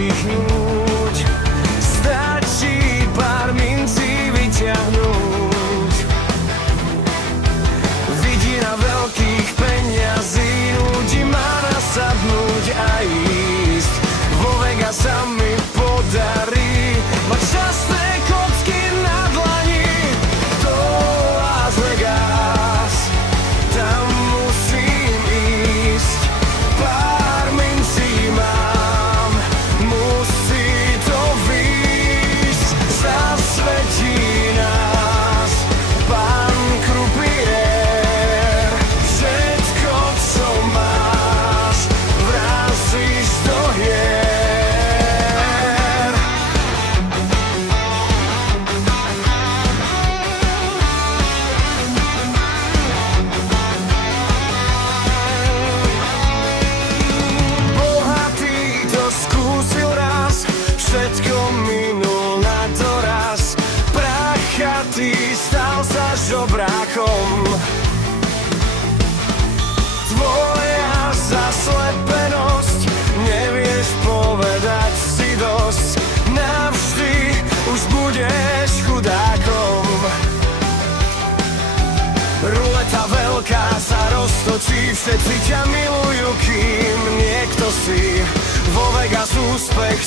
vypichnúť, stačí pár mincí vyťahnuť. Vidina veľkých peňazí nudí ma nasadnúť a ísť. Vo Vegas sa mi podarí mať šťastné kocky na dlani. To Las Vegas, tam musím ísť. Pár mincí mám, musí to výjsť. Zasvetí nás pán krupier. Všetko, čo máš, vrazíš do hier. Bohatý to skúsil raz, všetko minul na doraz. Prachatý stal sa žobrákom. Tvoja zaslepenosť, nevieš povedať si dosť. Navždy už budeš chudákom. Ruleta veľká sa roztočí, všetci ťa milujú, kým niekto si vo Vegas úspech